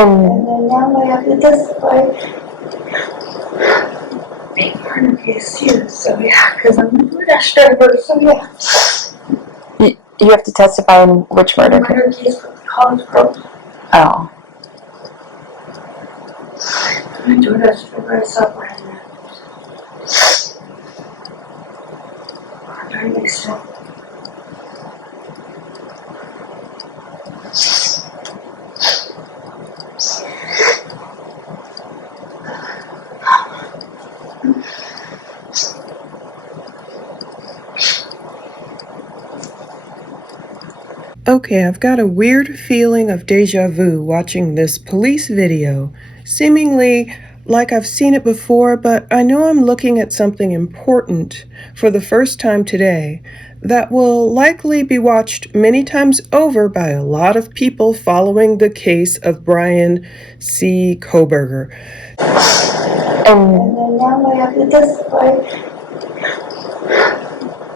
And then now I have to testify. Being part of the accused, so yeah, because I'm the DoorDash driver, so yeah. You have to testify in which murder? Murder case with the college girl. Oh. I'm a DoorDash driver, I saw Bryan. Very next time. Okay, I've got a weird feeling of deja vu watching this police video. Seemingly like I've seen it before, but I know I'm looking at something important for the first time today that will likely be watched many times over by a lot of people following the case of Bryan C. Kohberger. And then now I have to testify.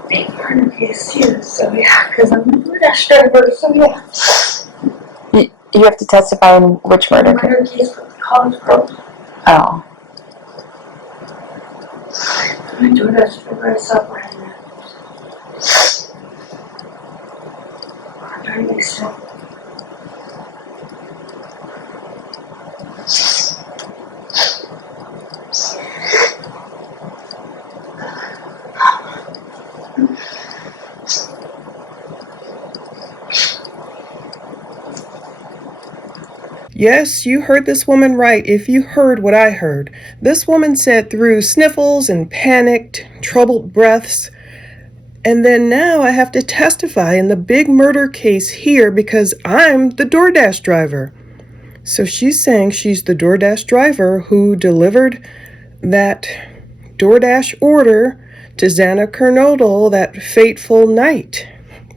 Being part of the accused, so yeah, because I'm the DoorDash driver, so yeah. You have to testify in which murder? Murder case with the college girl. Oh. I'm a DoorDash driver, I saw Bryan. Very next time. Yes, you heard this woman right if you heard what I heard. This woman said through sniffles and panicked, troubled breaths, and then now I have to testify in the big murder case here because I'm the DoorDash driver. So she's saying she's the DoorDash driver who delivered that DoorDash order to Xana Kernodle that fateful night.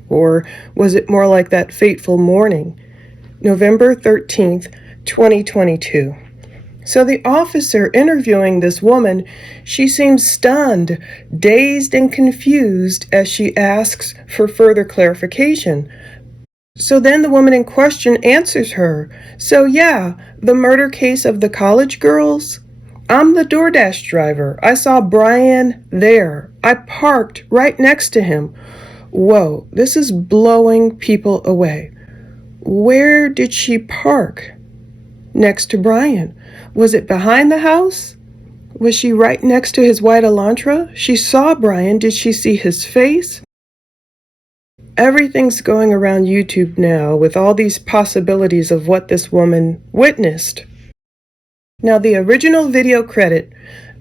Or was it more like that fateful morning? November 13th, 2022. So the officer interviewing this woman, she seems stunned, dazed, and confused as she asks for further clarification. So then the woman in question answers her. So yeah, the murder case of the college girls? I'm the DoorDash driver. I saw Bryan there. I parked right next to him. Whoa, this is blowing people away. Where did she park? Next to Bryan. Was it behind the house? Was she right next to his white Elantra? She saw Bryan. Did she see his face? Everything's going around YouTube now with all these possibilities of what this woman witnessed. Now, the original video credit,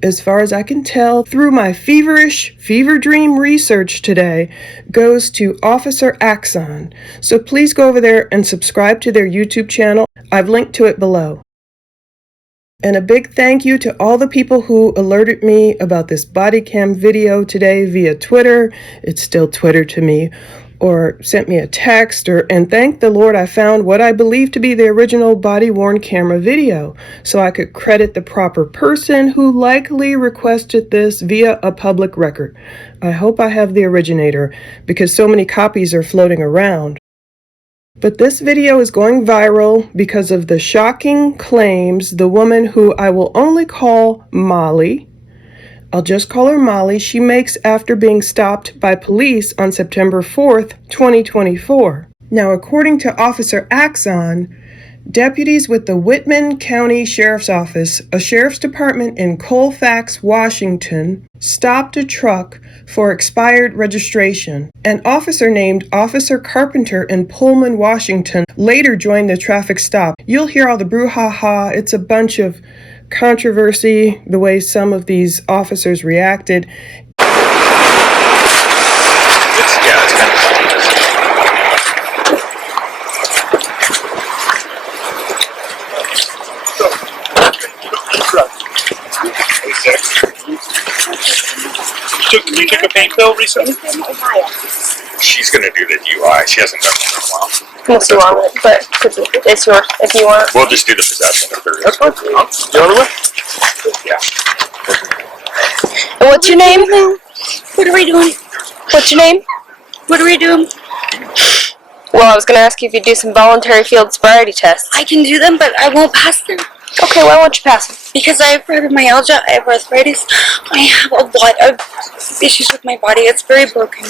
as far as I can tell through my fever dream research today, goes to Officer Axon. So please go over there and subscribe to their YouTube channel. I've linked to it below. And a big thank you to all the people who alerted me about this body cam video today via Twitter. It's still Twitter to me. Or sent me a text, and thank the Lord I found what I believe to be the original body-worn camera video, so I could credit the proper person who likely requested this via a public record. I hope I have the originator, because so many copies are floating around. But this video is going viral because of the shocking claims the woman who I will only call Molly, I'll just call her Molly, she makes after being stopped by police on September 4th, 2024. Now, according to Officer Axon, deputies with the Whitman County Sheriff's Office, a sheriff's department in Colfax, Washington, stopped a truck for expired registration. An officer named Officer Carpenter in Pullman, Washington, later joined the traffic stop. You'll hear all the brouhaha. It's a bunch of controversy, the way some of these officers reacted. It's kind of funny. You took a pain pill recently? She's gonna do the DUI. She hasn't done one in a while. Unless you want it, but it's yours if you want. We'll just do the possession if there is. That's fine. You on the way? Yeah. And what's your name? What are we doing? What's your name? What are we doing? Well, I was going to ask you if you'd do some voluntary field sobriety tests. I can do them, but I won't pass them. Okay, why won't you pass them? Because I have fibromyalgia, I have arthritis, I have a lot of issues with my body. It's very broken.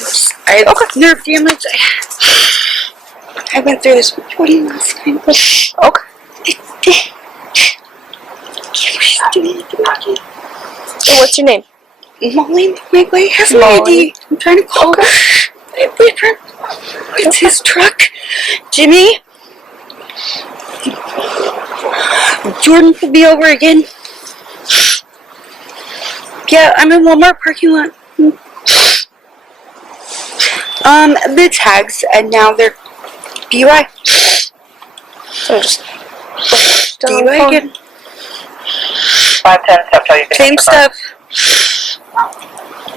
I have nerve damage. I went through this with Jody last time. Okay. And what's your name? Molly, my guy has an ID. I'm trying to call my boyfriend. It's his truck. Jimmy. Jordan will be over again. Yeah, I'm in Walmart parking lot. The tags, and now they're DUI. So just DUI again. 510, step till you can Same stuff.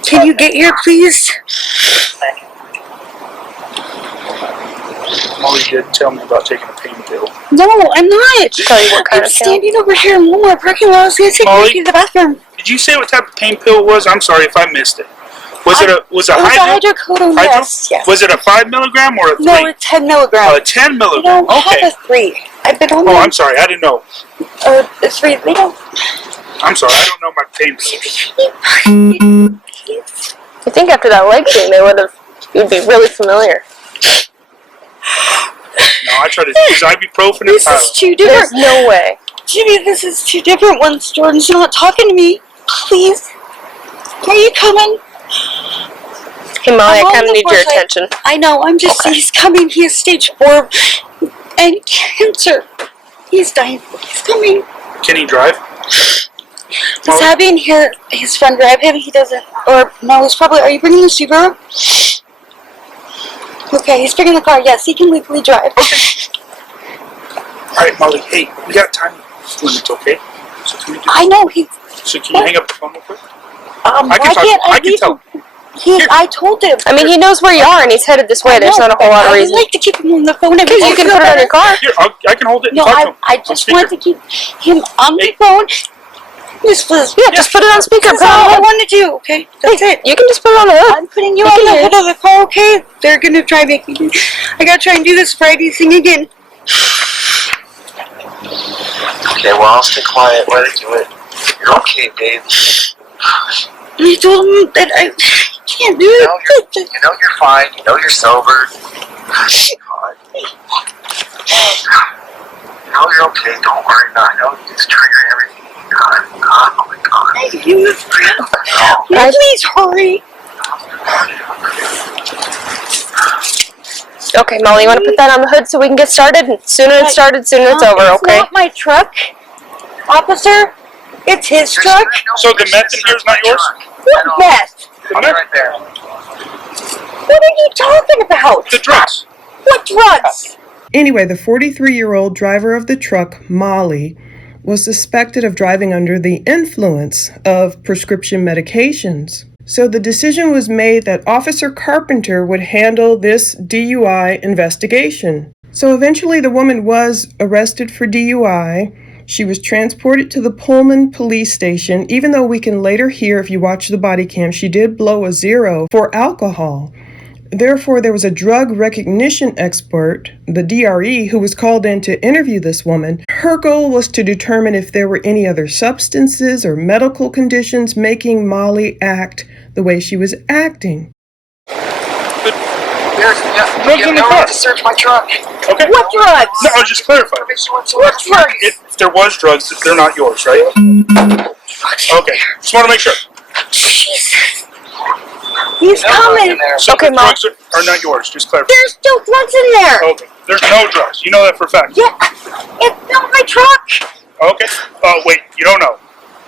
Can you get here, please? Molly did tell me about taking a pain pill. No, I'm not. tell you what kind I'm of pill. standing over here in Walmart parking lot. I was going to take Molly? you to the bathroom. Did you say what type of pain pill it was? I'm sorry if I missed it. Was it a It was a hydrocodone, yes. Was it a 5 milligram or a 3? No, it's 10 milligrams. 10 They milligram. don't Okay. have a 3. I've been on Oh, them. I'm sorry. I didn't know. A 3. They don't. I'm sorry. I don't know my pain pills. I think after that leg thing, you'd be really familiar. No, I tried to use ibuprofen and This is Tylenol. too There's different. no way. Jimmy, this is 2 different ones. Jordan's not talking to me. Please. Are you coming? Hey, Molly, I I'm on kind of the need your foresight. attention. I know. I'm just. He's coming. He has stage 4 and cancer. He's dying. He's coming. Can he drive? He's having his friend drive him. He doesn't. Or no, he's probably. Are you bringing the Subaru? Okay, he's bringing the car. Yes, he can legally drive. All right, Molly. Hey, we got time limit, okay? So can we do? I know. So can you hang up the phone real quick? I can tell. I told him. I mean, he knows where you are, and he's headed this way. There's not a whole lot of I would reason. like to keep him on the phone. Because you can put it on your car. Here, I can hold it and No, talk to him. I just want to keep him on the phone. Yes, please. Yeah, just put it on speaker. That's Put it on all the I hood. want to do. Okay, that's it. You can just put it on the hood. I'm putting you We on can the hear hood of the car. Okay, they're gonna try making me. I gotta try and do this Friday thing again. Okay, well, I'll stay quiet. Let it do it. You're okay, babe. I told him that I can't do You it. know you're fine. You know you're sober. God. You know you're okay. Don't worry. I know it's triggering everything. God, oh my God. You have Please hurry. Okay, Molly, you want to put that on the hood so we can get started? And sooner it's started, sooner it's over, It's okay? not my truck, officer. It's his truck. So the meth in here is not yours? What meth? I'll be right there. What are you talking about? The drugs. What drugs? Anyway, the 43-year-old driver of the truck, Molly, was suspected of driving under the influence of prescription medications. So the decision was made that Officer Carpenter would handle this DUI investigation. So eventually the woman was arrested for DUI. She was transported to the Pullman police station, even though we can later hear, if you watch the body cam, she did blow a 0 for alcohol. Therefore, there was a drug recognition expert, the DRE, who was called in to interview this woman. Her goal was to determine if there were any other substances or medical conditions making Molly act the way she was acting. You have no right to search my truck. Okay. What drugs? No, I was just clarifying. What drugs? If there was drugs, they're not yours, right? Okay. Just want to make sure. Jesus. He's coming. So Okay, the Mom. drugs are not yours. Just clarify. There's still drugs in there. Okay. There's no drugs. You know that for a fact. Yeah. It's not my truck. Okay. Oh, wait. You don't know.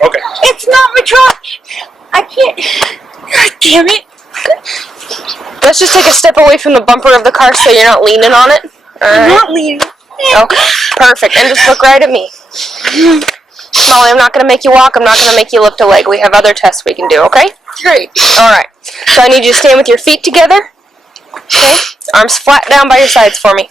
Okay. It's not my truck. I can't. God damn it. Let's just take a step away from the bumper of the car so you're not leaning on it. I'm Alright. not leaving. Okay, perfect. And just look right at me. Molly, I'm not going to make you walk. I'm not going to make you lift a leg. We have other tests we can do, okay? Great. Alright. So I need you to stand with your feet together. Okay? Arms flat down by your sides for me.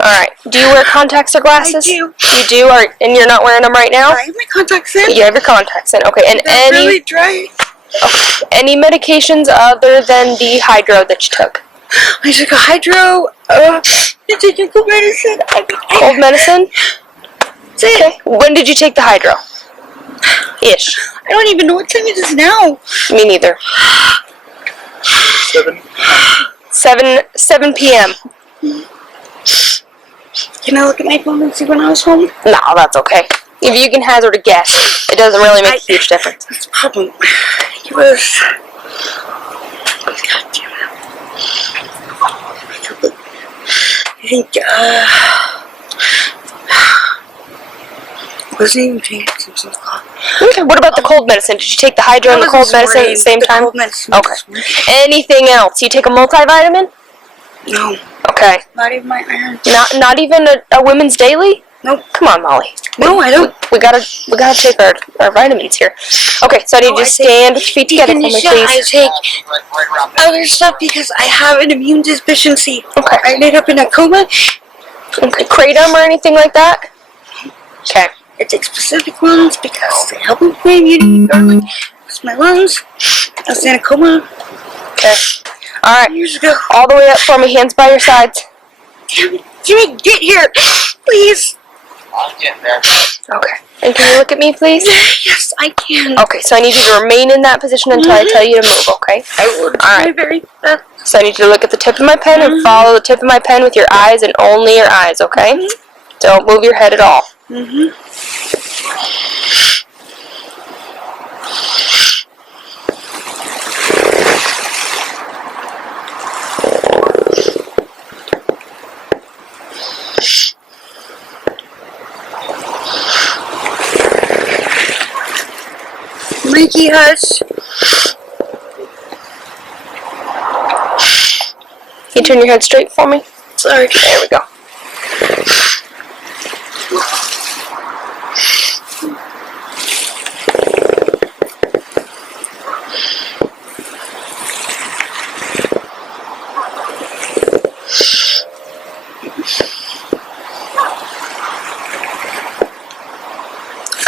Alright. Do you wear contacts or glasses? I do. You do? And you're not wearing them right now? I have my contacts in. You have your contacts in. Okay. And They're really dry. any medications other than the hydro that you took? I took a hydro, You're taking cold medicine. Cold medicine? That's it. Okay. When did you take the hydro? Ish. I don't even know what time it is now. Me neither. 7 p.m. Can I look at my phone and see when I was home? No, that's okay. If you can hazard a guess, it doesn't really make a huge difference. That's the problem. It was... God damn it. I think, it wasn't even paying attention to the clock. Okay, what about the cold medicine? Did you take the hydro and the cold medicine at the same time? Cold medicine. Okay. Anything else? You take a multivitamin? No. Okay. Not even my iron. Not even a women's daily? Nope. Come on, Molly. No, I don't. We gotta take our vitamins here. Okay, so I need you to stand with your feet together for me, please. I take other stuff because I have an immune deficiency. Okay. I ended up in a coma. Okay. Kratom or anything like that? Okay. I take specific ones because they help with my immunity. Garlic. It's my lungs. I was in a coma. Okay. Alright. Years ago. All the way up for me, hands by your sides. Damn it. Jimmy, get here. Please. I'm getting there. Okay. And can you look at me, please? Yes, I can. Okay, so I need you to remain in that position until I tell you to move, okay? I will try my very best. So I need you to look at the tip of my pen and follow the tip of my pen with your eyes and only your eyes, okay? Don't move your head at all. Mikey, hush. Can you turn your head straight for me? Sorry. There we go.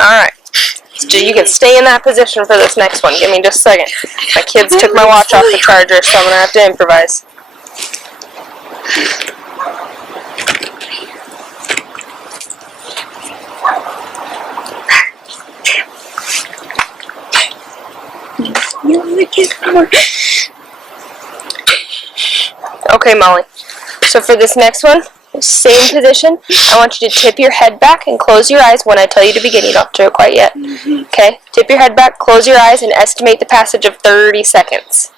Alright. So you can stay in that position for this next one. Give me just a second. My kids took my watch off the charger, so I'm going to have to improvise. Okay, Molly. So for this next one, same position. I want you to tip your head back and close your eyes when I tell you to begin. You don't have to do it quite yet. Okay? Tip your head back, close your eyes, and estimate the passage of 30 seconds.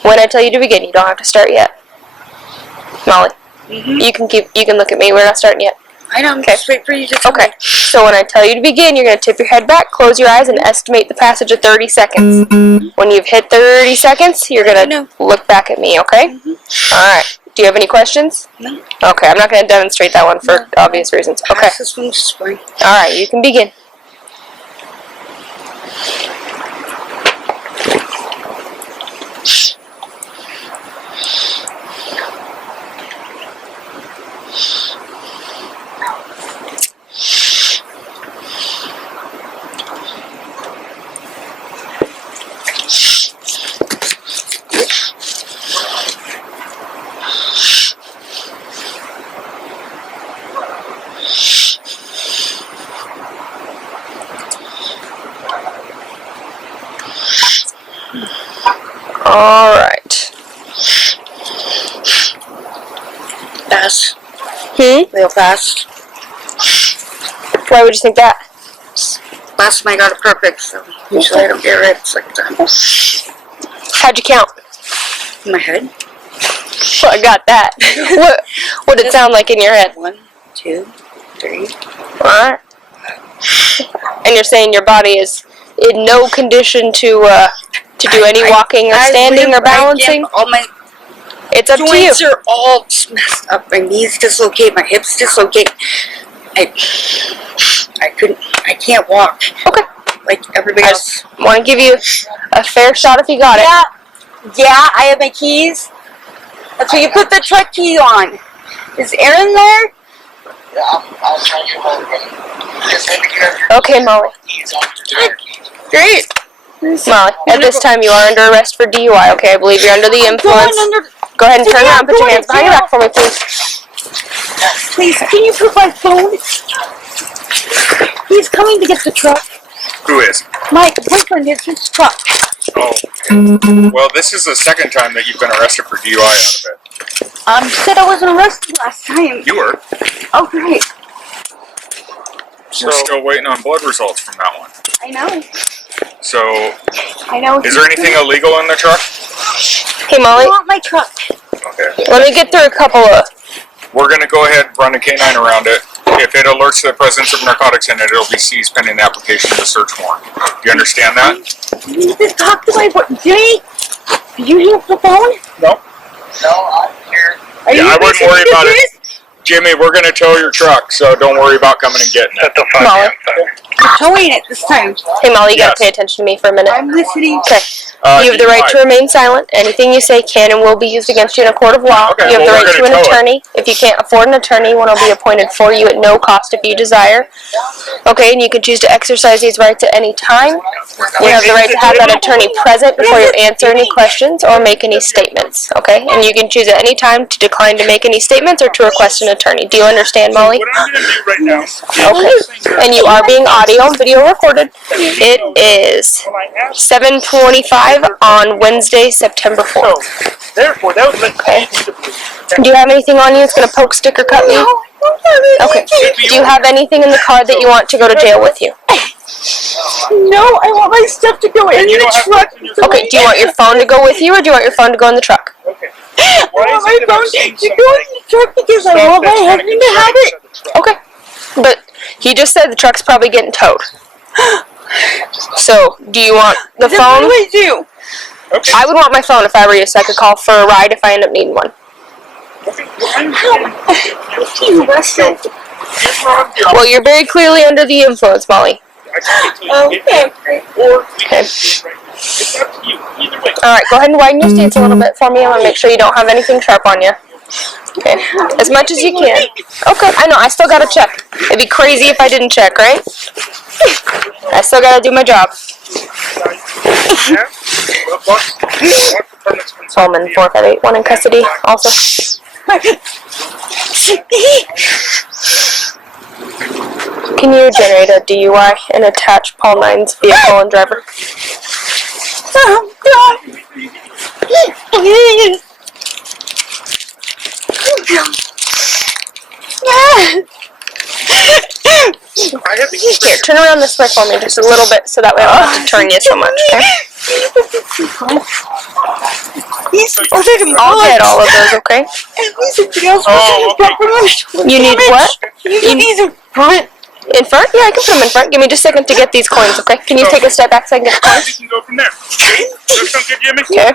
When I tell you to begin, you don't have to start yet. Molly, you can look at me. We're not starting yet. I know. I'm just waiting for you to tell me. Okay. So when I tell you to begin, you're going to tip your head back, close your eyes, and estimate the passage of 30 seconds. When you've hit 30 seconds, you're going to look back at me, okay? Alright. Do you have any questions? No. Okay, I'm not going to demonstrate that one for obvious reasons. Okay. This one's just fine. Alright, you can begin. Alright. Fast. Real fast. Why would you think that? Last time I got it perfect, so usually I don't get it right second time. How'd you count? In my head. Well, I got that. What did it sound like in your head? 1, 2, 3. Alright. And you're saying your body is in no condition to do any walking or standing or balancing? All my It's up to you. joints are all messed up. My knees dislocate, my hips dislocate. I can't walk. Okay. Like everybody else. I want to give you a fair shot if you got it. Yeah, I have my keys. That's where you put the truck key on. Is Aaron there? Yeah, I'll try to get hold of it. Just had to get your Okay, Molly. keys off your door keys. Great. Molly, at this time you are under arrest for DUI, okay? I believe you're under the influence. Go ahead and turn around and put your hands behind your back for me, please. Please, can you put my phone? He's coming to get the truck. Who is? My boyfriend is his truck. Oh. Well, this is the second time that you've been arrested for DUI out of it. Said I wasn't arrested last time. You were. Oh, great. We're still waiting on blood results from that one. I know. So, I know. is there anything illegal in the truck? Hey, Molly. I want my truck. Okay. Let me get through a couple of... We're going to go ahead and run a canine around it. If it alerts to the presence of narcotics in it, it'll be seized pending the application of the search warrant. Do you understand that? You need to talk to my boy. Jimmy, do you have the phone? No. No, I'm here. I wouldn't worry about it. Jimmy, we're going to tow your truck, so don't worry about coming and getting it. The fuck Molly. I'm towing it this time. Hey, Molly, you gotta Yes. pay attention to me for a minute. I'm listening. Okay. You have the right to remain silent. Anything you say can and will be used against you in a court of law. Okay, You have well, the we're right to an gonna tow it. attorney. If you can't afford an attorney, one will be appointed for you at no cost if you desire. Okay, and you can choose to exercise these rights at any time. You have the right to have that attorney present before you answer any questions or make any statements. Okay, and you can choose at any time to decline to make any statements or to request an attorney. Do you understand, Molly? What I'm going to do right now Okay, and you are being audio and video recorded. It is 7:25 on Wednesday, September 4th. Therefore, that would let Okay. Do you have anything on you that's going to poke, stick, or cut me? Okay. Do you have anything in the car that you want to go to jail with you? No, I want my stuff to go in the truck. Okay, do you want your phone to go with you or do you want your phone to go in the truck? Okay. I want my phone to go in the truck because I want my husband to have it. Okay. But he just said the truck's probably getting towed. So, do you want the Then what phone? do I do? Okay. I would want my phone if I were you so I could call for a ride if I end up needing one. Okay. Well, I understand. He's arrested. Here's what I'm doing. Well, you're very clearly under the influence, Molly. I can get Okay. or we Okay. can do it right now. It's up to you. Either way. Alright, go ahead and widen your stance a little bit for me. I want to make sure you don't have anything sharp on you. Okay, as much as you can. Okay, I know, I still gotta check. It'd be crazy if I didn't check, right? I still gotta do my job. Yeah. What permits can Solomon 458, one in custody, also. Can you generate a DUI and attach Paul Nine's vehicle and driver? Oh, God. Please. I have to keep Here, turn around this way for me just a little bit so that way I don't have to turn you so much, okay? I'll get all of those, okay? You need what? You need some front. In front? Yeah, I can put them in front. Give me just a second to get these coins, okay? Can you take a step back so I can get the We coins? can go from there. Okay? That sound good, Jimmy? Okay.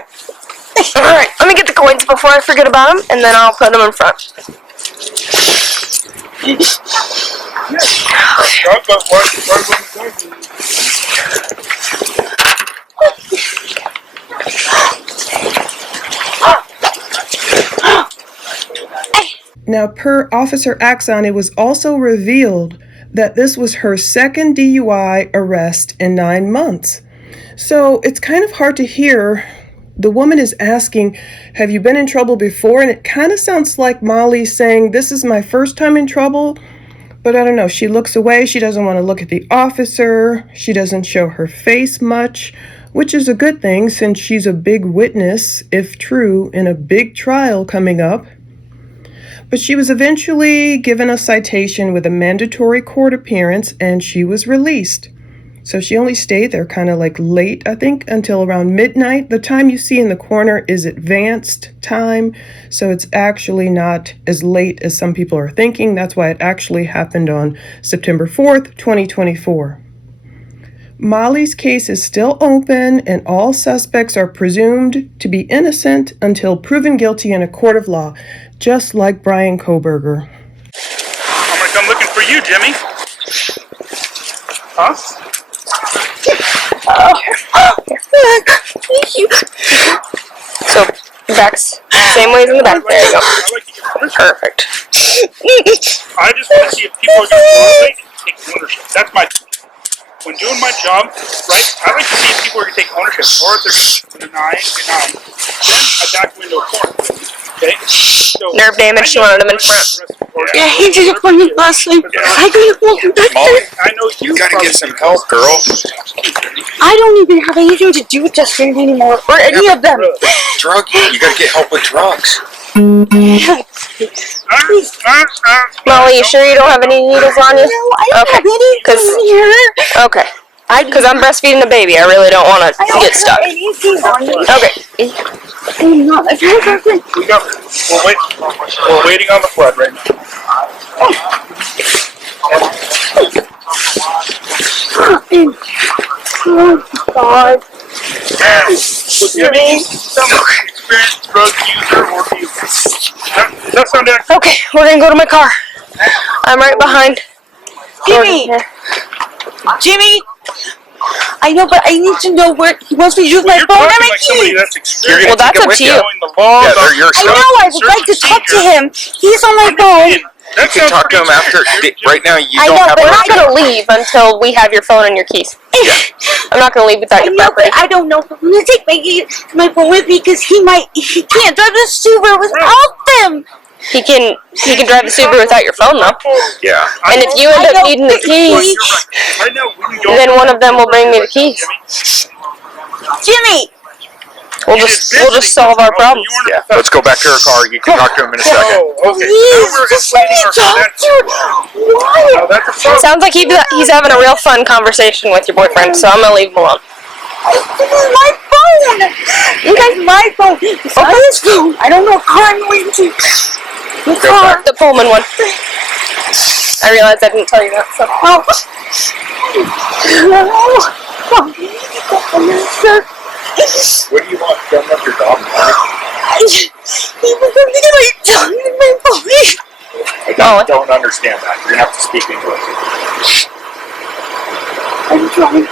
Alright, let me get the coins before I forget about them, and then I'll put them in front. Now, per Officer Axon, it was also revealed that this was her second DUI arrest in 9 months. So it's kind of hard to hear. The woman is asking, have you been in trouble before? And it kind of sounds like Molly saying, this is my first time in trouble. But I don't know. She looks away. She doesn't want to look at the officer. She doesn't show her face much, which is a good thing since she's a big witness, if true, in a big trial coming up. But she was eventually given a citation with a mandatory court appearance, and she was released. So she only stayed there kind of like late, I think, until around midnight. The time you see in the corner is advanced time, so it's actually not as late as some people are thinking. That's why it actually happened on September 4th, 2024. Molly's case is still open, and all suspects are presumed to be innocent until proven guilty in a court of law, just like Bryan Kohberger. I'm gonna come looking for you, Jimmy. Huh? Thank you. So, backs, same ways in the back. There you go. I like to get permission. Perfect. I just want to see if people are going to cooperate and take ownership. That's my point. When doing my job, right, I like to see if people are going to take ownership, or if they're going to deny, then I back them into a corner. Okay. So, Nerve damage. She wanted him in front. Yeah, he did it for me last night. I couldn't walk him back Molly, there. I know you gotta get some help, girl. I don't even have anything to do with Justin anymore, or any of them. You gotta get help with drugs. Molly, you sure you don't have any needles on you? No, I don't have Cause anything here. okay. Because I'm breastfeeding a baby. I really don't want to I don't get stuck. have anything on me. Okay. I'm not. we're waiting on the flood right now. Oh, God. Was you some experienced drug user or do you? Does that sound accurate? Okay, we're gonna go to my car. I'm right behind. Jimmy! Jimmy! I know, but I need to know where he wants me to use my You're phone and talking my like somebody keys. that's experienced. Well, that's up to you. Knowing the laws Yeah, they're of- your I stuff. know, I would like to talk to him. He's on my phone. That You can sounds talk to him pretty after. experienced. Right now, you I don't know, have but We're not permission. gonna leave until we have your phone and your keys. I'm not gonna leave without I your know, property. but I don't know if I'm gonna take my phone with me because he can't drive the Subaru without them. He can drive the Subaru without your phone though. Yeah. And if you end I up know, needing the but keys, Right now, we don't then one of them will bring me the keys. Jimmy! We'll just solve our problems. Yeah. Let's go back to our car. You can talk to him in a second. Oh, okay. Please, Now we're just let me explaining our talk consent. to him. Why? Now that's a problem. Sounds like he's having a real fun conversation with your boyfriend, so I'm gonna leave him alone. This is my phone! You guys, my phone. It's not his phone. I don't know what car I'm going to. The car. The Pullman one. I realized I didn't tell you that, so. Oh. What do you want? Done with your dog? He was going to get my tongue in my body. I don't understand that. You're gonna have to speak English. I'm trying.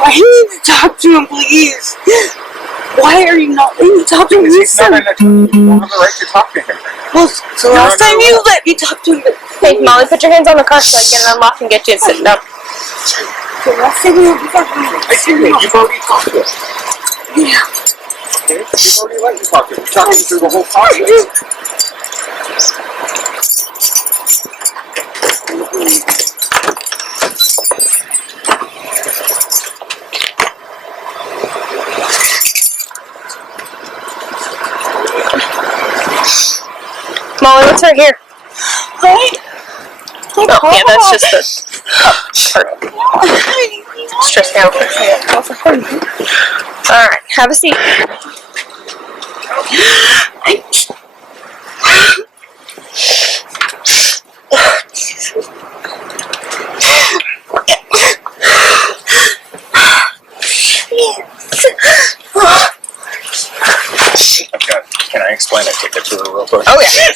I need to talk to him, please. Why are you not letting me talk to him? He's not gonna. You don't have the right to talk to him. Well, so last time you let me talk to him. Hey, Molly, put your hands on the car so I can get it unlocked and get you sitting down. So last time you let me talk to him. I see that. You've already talked to him. Yeah. Okay? You've already let me talk to him. You're talking through the whole process. Molly, what's right here? Right? Oh, yeah, that's just the stress down. Alright, have a seat. Can I explain a ticket to her real quick? Oh, yeah.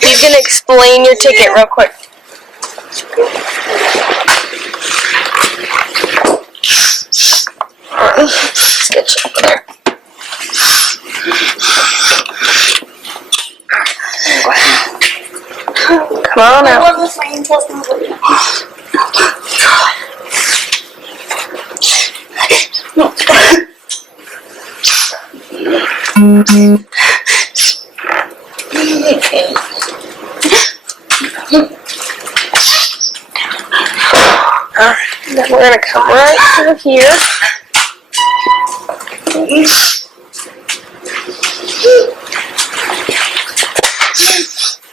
He's gonna explain your ticket real quick. Let's get you over there. Come on out. What was my intestines? Then we're gonna come right through here.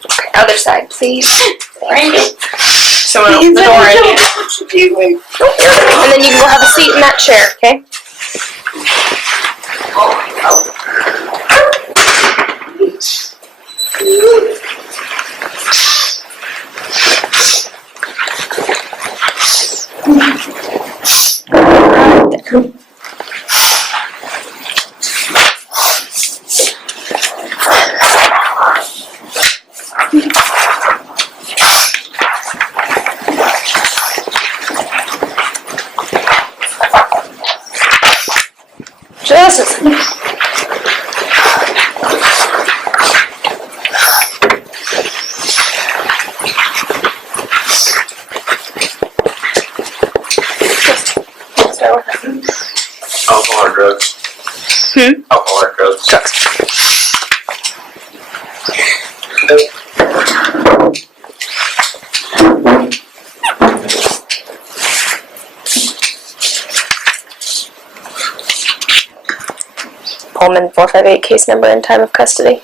Okay, other side, please. Thank you. Someone open the door in. And then you can go have a seat in that chair, okay? Right there. Jesus. Start with that. Pullman 458 case number and time of custody.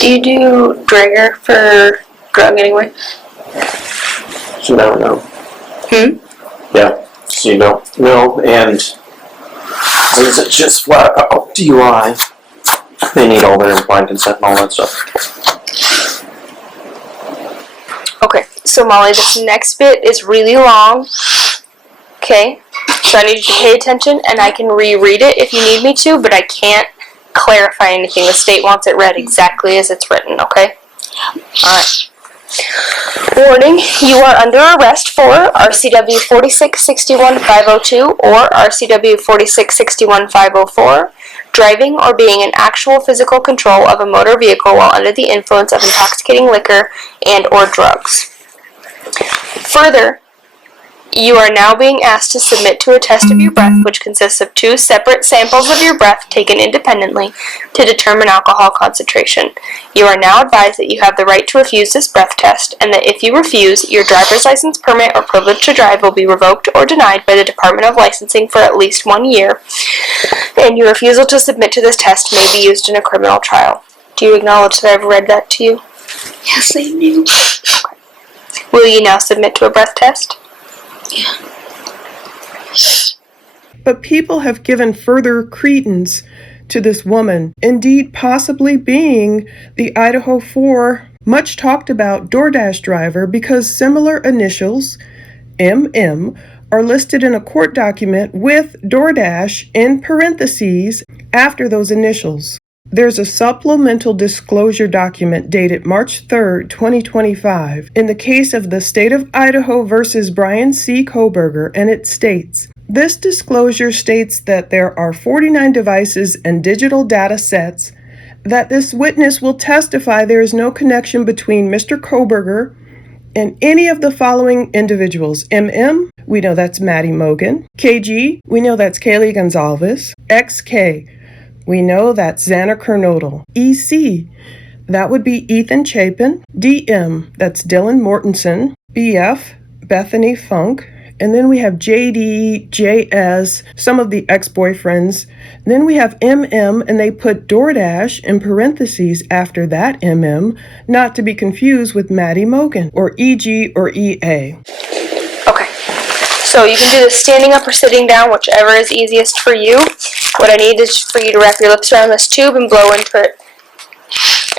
Do you do Drager for drug anyway? So now no. Yeah. So you don't know, and is it just flat out DUI? They need all their implied consent and all that stuff. Okay, so Molly, this next bit is really long. Okay, so I need you to pay attention, and I can reread it if you need me to, but I can't clarify anything. The state wants it read exactly as it's written, okay? Alright. Warning, you are under arrest for RCW 4661-502 or RCW 4661-504, driving or being in actual physical control of a motor vehicle while under the influence of intoxicating liquor and or drugs. Further, you are now being asked to submit to a test of your breath, which consists of 2 separate samples of your breath taken independently to determine alcohol concentration. You are now advised that you have the right to refuse this breath test, and that if you refuse, your driver's license, permit, or privilege to drive will be revoked or denied by the Department of Licensing for at least 1 year, and your refusal to submit to this test may be used in a criminal trial. Do you acknowledge that I've read that to you? Yes, I do. Okay. Will you now submit to a breath test? Yeah. But people have given further credence to this woman, indeed possibly being the Idaho 4 much talked about DoorDash driver, because similar initials, MM, are listed in a court document with DoorDash in parentheses after those initials. There's a supplemental disclosure document dated March 3rd, 2025, in the case of the State of Idaho versus Bryan C. Kohberger, and it states, this disclosure states that there are 49 devices and digital data sets, that this witness will testify there is no connection between Mr. Kohberger and any of the following individuals. MM, we know that's Maddie Mogan. KG, we know that's Kaylee Gonzalez. XK, we know that's Xana Kernodle. EC, that would be Ethan Chapin. DM, that's Dylan Mortensen. BF, Bethany Funk. And then we have JD, JS, some of the ex-boyfriends. Then we have MM, and they put DoorDash in parentheses after that MM, not to be confused with Maddie Mogan, or EG or EA. Okay. So you can do this standing up or sitting down, whichever is easiest for you. What I need is for you to wrap your lips around this tube and blow into it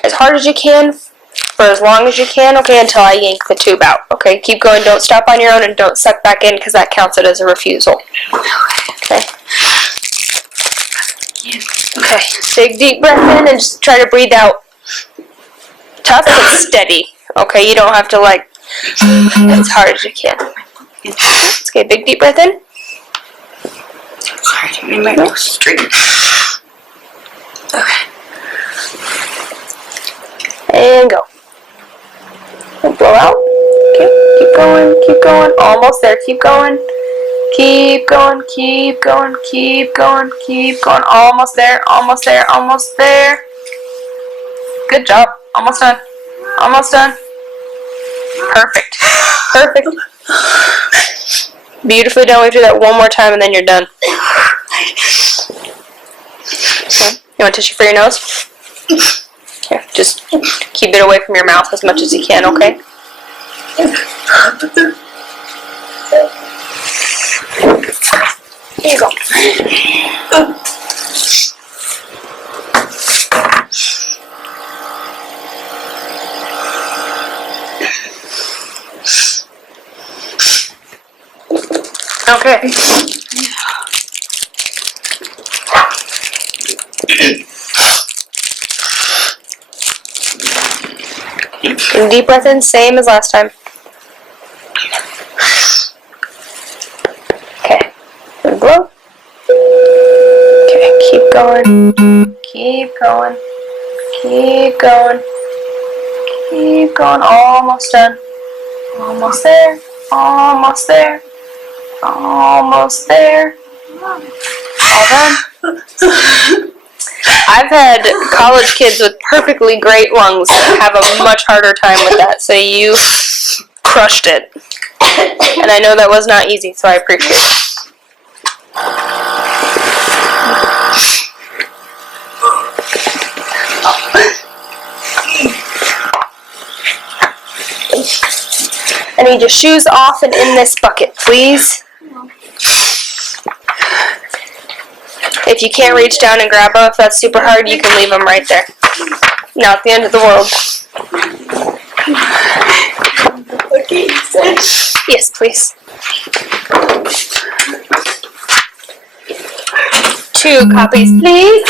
as hard as you can for as long as you can, okay, until I yank the tube out, okay? Keep going, don't stop on your own, and don't suck back in because that counts it as a refusal. Okay? Okay, big deep breath in and just try to breathe out tough but steady, okay? You don't have to, like, as hard as you can. Okay, big deep breath in. Sorry, I my nose straight. Okay. And go. And blow out. Okay, keep going, keep going. Almost there, keep going. Keep going, keep going, keep going, keep going. Almost there, almost there, almost there. Good job. Almost done. Almost done. Perfect. Perfect. Beautifully done. We do that one more time and then you're done. Okay. You want tissue for your nose? Here, just keep it away from your mouth as much as you can, okay? Here you go. Okay. And deep breath in, same as last time. Okay. And blow. Okay, keep going. Keep going. Keep going. Keep going. Almost done. Almost there. Almost there. Almost there. All done. I've had college kids with perfectly great lungs have a much harder time with that, so you crushed it. And I know that was not easy, so I appreciate it. I need your shoes off and in this bucket, please. If you can't reach down and grab them, if that's super hard, you can leave them right there. Not the end of the world. Okay, you said. Yes, please. 2 copies, please.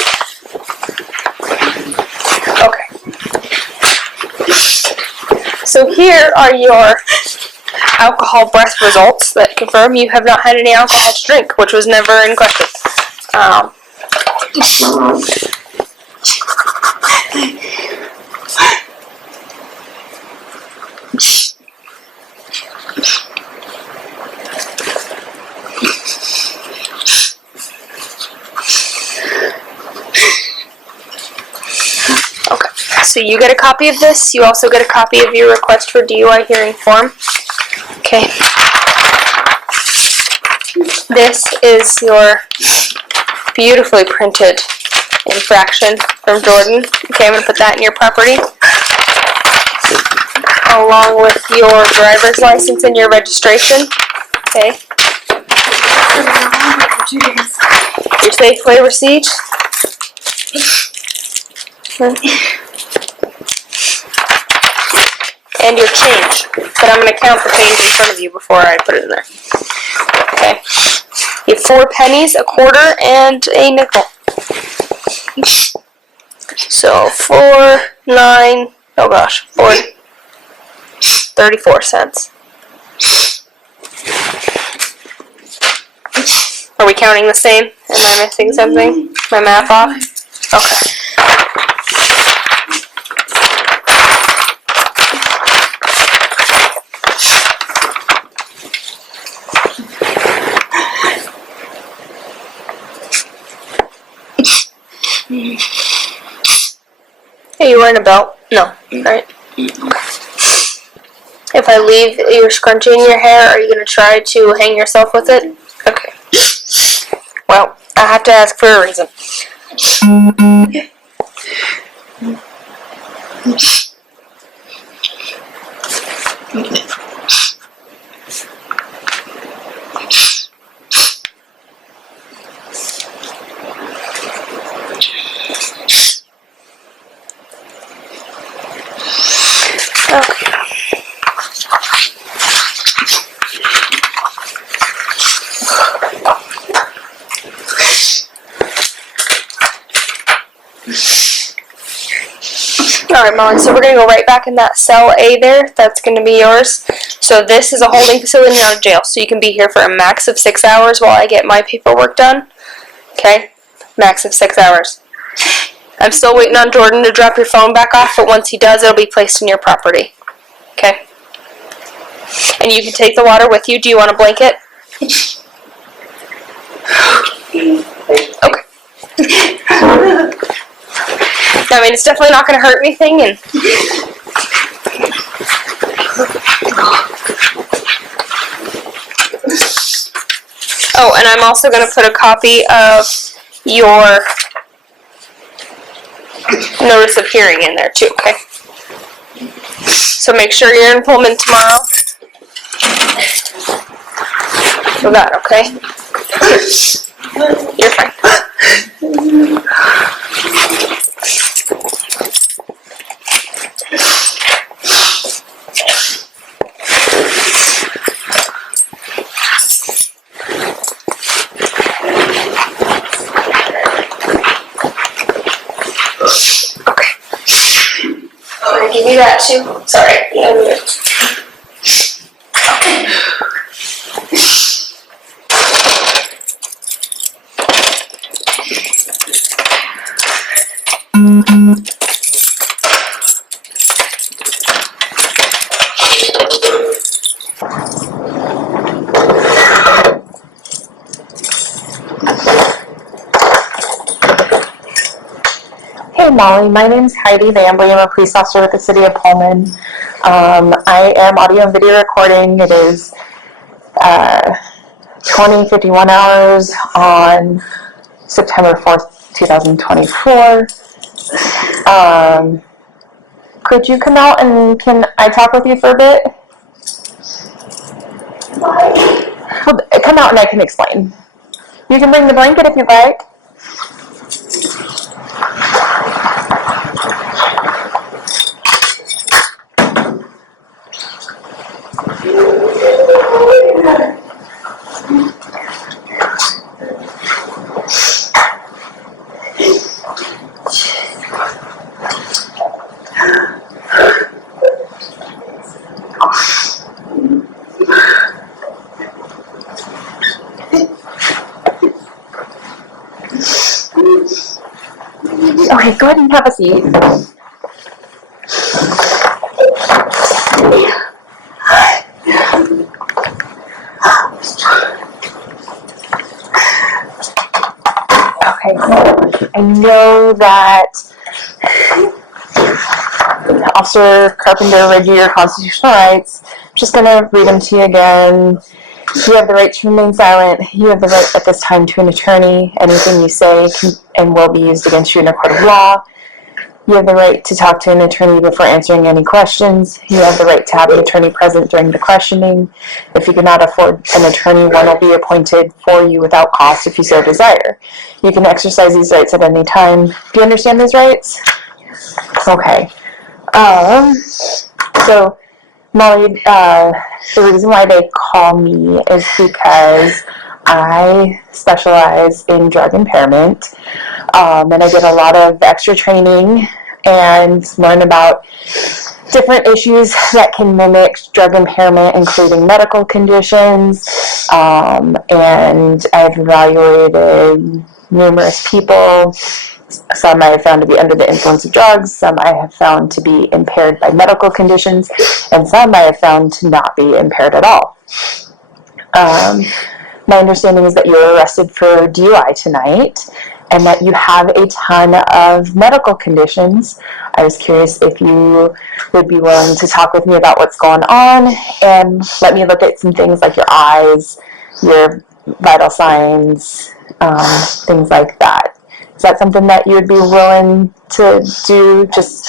Okay. So here are your alcohol breath results that confirm you have not had any alcohol to drink, which was never in question. Okay, so you get a copy of this. You also get a copy of your request for DUI hearing form. Okay. This is your beautifully printed infraction from Jordan. Okay, I'm going to put that in your property. Along with your driver's license and your registration. Okay. Your Safeway receipt. And your change. But I'm going to count the change in front of you before I put it in there. Okay. You have 4 pennies, a quarter, and a nickel. So 4, 9, oh gosh, 34 cents. Are we counting the same? Am I missing something? My math off? Okay. Are you wearing a belt? No. Alright. If I leave your scrunchie in your hair, are you going to try to hang yourself with it? Okay. Well, I have to ask for a reason. Okay. Alright, Molly, so we're going to go right back in that cell A there. That's going to be yours. So this is a holding facility, not a jail. So you can be here for a max of 6 hours while I get my paperwork done. Okay? Max of 6 hours. I'm still waiting on Jordan to drop your phone back off, but once he does, it'll be placed in your property. Okay? And you can take the water with you. Do you want a blanket? Okay. I mean, it's definitely not going to hurt anything. And oh, and I'm also going to put a copy of your notice of hearing in there too, okay? So make sure you're in Pullman tomorrow for that, okay? You're fine. give you that too. Sorry. Hey Molly, my name's Heidi Lambley. I'm a police officer with the city of Pullman. I am audio and video recording. It is 20:51 hours on September 4th, 2024. Could you come out and can I talk with you for a bit? Come out and I can explain. You can bring the blanket if you'd like. Okay, go ahead and have a seat. Okay, I know that Officer Carpenter read you your constitutional rights. I'm just going to read them to you again. You have the right to remain silent. You have the right at this time to an attorney. Anything you say can and will be used against you in a court of law. You have the right to talk to an attorney before answering any questions. You have the right to have an attorney present during the questioning. If you cannot afford an attorney, one will be appointed for you without cost if you so desire. You can exercise these rights at any time. Do you understand these rights? Okay. So, Molly, the reason why they call me is because I specialize in drug impairment, and I get a lot of extra training and learn about different issues that can mimic drug impairment, including medical conditions, and I've evaluated numerous people. Some I have found to be under the influence of drugs, some I have found to be impaired by medical conditions, and some I have found to not be impaired at all. My understanding is that you were arrested for DUI tonight, and that you have a ton of medical conditions. I was curious if you would be willing to talk with me about what's going on, and let me look at some things like your eyes, your vital signs, things like that. Is that something that you would be willing to do? Just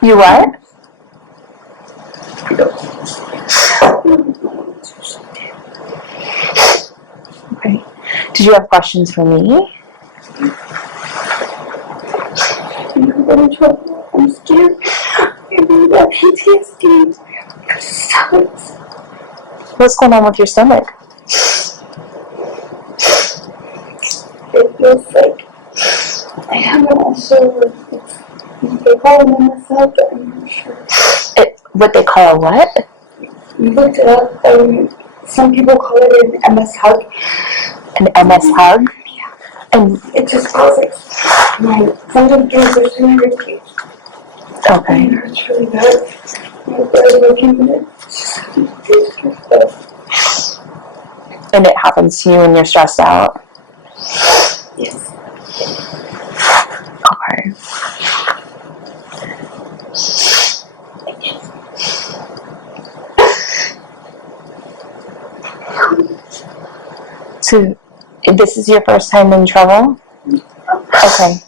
you what? Okay. Did you have questions for me? I'm trouble. I'm scared. I have PTSD. What's going on with your stomach? It feels like I have an ulcer. They call it MS hug, but I'm not sure. What they call what? We looked it up. Some people call it an MS hug. An MS hug? Yeah. And it just feels like my sometimes there's too many ribcage. okay. It hurts really bad. They're looking at it. And it happens to you when you're stressed out? Yes. Okay. So, this is your first time in trouble? Okay.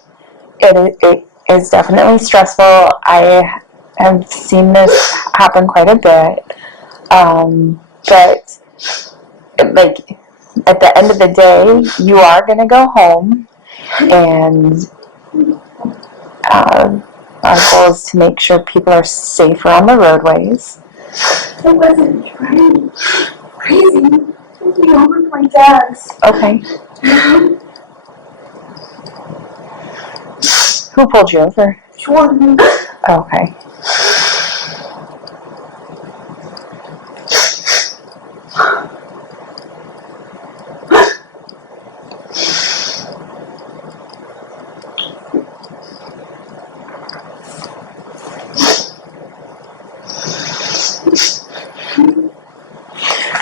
It is definitely stressful. I have seen this happen quite a bit. But, like, at the end of the day, you are going to go home, and our goal is to make sure people are safer on the roadways. It wasn't trying crazy. We over my dad's. Okay. Who pulled you over? Jordan. Okay.